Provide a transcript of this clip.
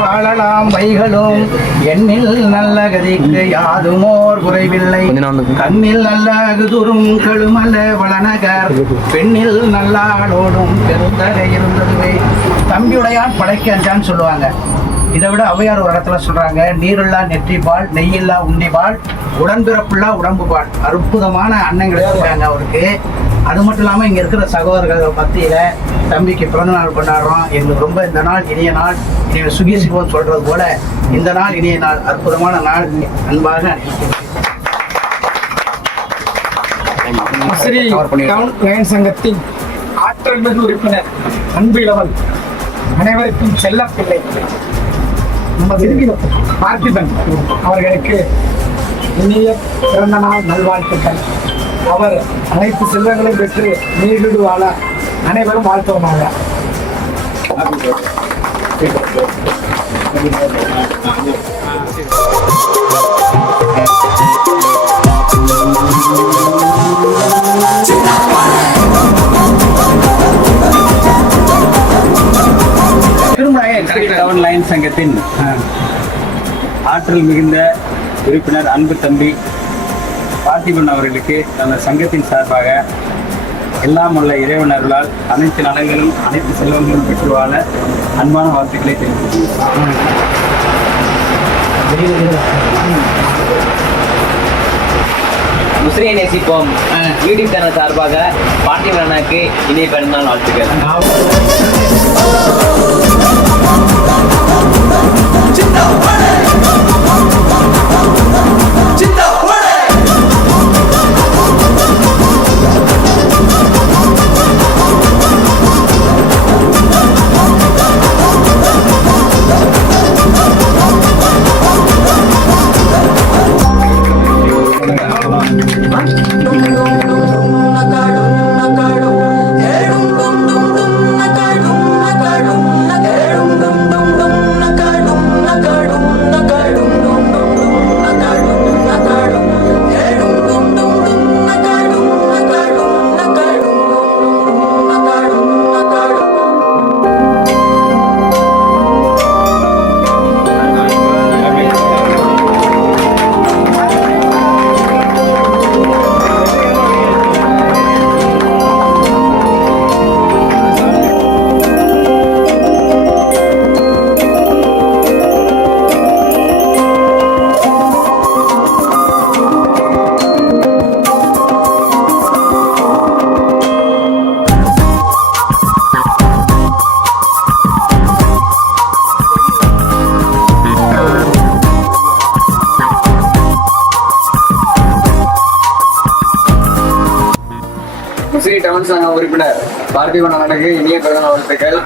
வாழலாம் வைகளும் எண்ணில் நல்ல கதிக்கு யாதுமோர் குறைவில்லை கண்ணில் நல்ல குதுரும் கழுமல்ல வளநகர் பெண்ணில் நல்லாடோடும் பெருந்தகை இருந்ததுவே தம்பியுடையான் படைக்காஞ்சான்னு சொல்லுவாங்க. இதை விட ஔவையார் ஒரு இடத்துல சொல்றாங்க, நீருள்ளா நெற்றிப்பால் நெய்யில்லா உண்டிப்பால் உடன்பிறப்புள்ளா உடம்புபால். அற்புதமான அண்ணங்கள் இருக்காங்க அவருக்கு. அது மட்டும் இல்லாமல் இங்கே இருக்கிற சகோதரர்கள் மத்தியில் தம்பிக்கு பிறந்தநாள் கொண்டாடுறோம். எங்களுக்கு ரொம்ப இந்த நாள் இனிய நாள். சுகிசிவன் சொல்றது போல இந்த நாள் இனிய நாள், அற்புதமான நாள். அன்பாக ஸ்ரீ டவுன் லயன் சங்கத்தின் ஆற்றல் மிகு உறுப்பினர் அன்பு இளவல் அனைவருக்கும் செல்லப்பிள்ளை பார்த்திபன் அவர்களுக்கு இனிய பிறந்த நாள் நல்வாழ்த்துக்கள். அவர் அனைத்து செல்வங்களையும் பெற்று நீடு வாழ அனைவரும் வாழ்த்துவமாக. டவுன் லயன் சங்கத்தின் ஆற்றல் மிகுந்த உறுப்பினர் அன்பு தம்பி பார்த்திபன் அவர்களுக்கு நம்ம சங்கத்தின் சார்பாக எல்லாம் உள்ள இறைவனர்களால் அனைத்து நலங்களும் அனைத்து செல்வங்களும் பெற்று வாழ அன்பான வாழ்த்துக்களை தெரிவித்துள்ளேன். முஸ்லியை நேசிப்போம் யூடியூப் சேனல் சார்பாக பார்த்திபன் அண்ணாக்கு இனிய பிறந்தநாள் வாழ்த்துக்கள். ஸ்ரீ டவுன் சங்க உறுப்பினர் பார்த்திபன் அண்ணனுக்கு இனிய பிறந்த வாழ்த்துக்கள்.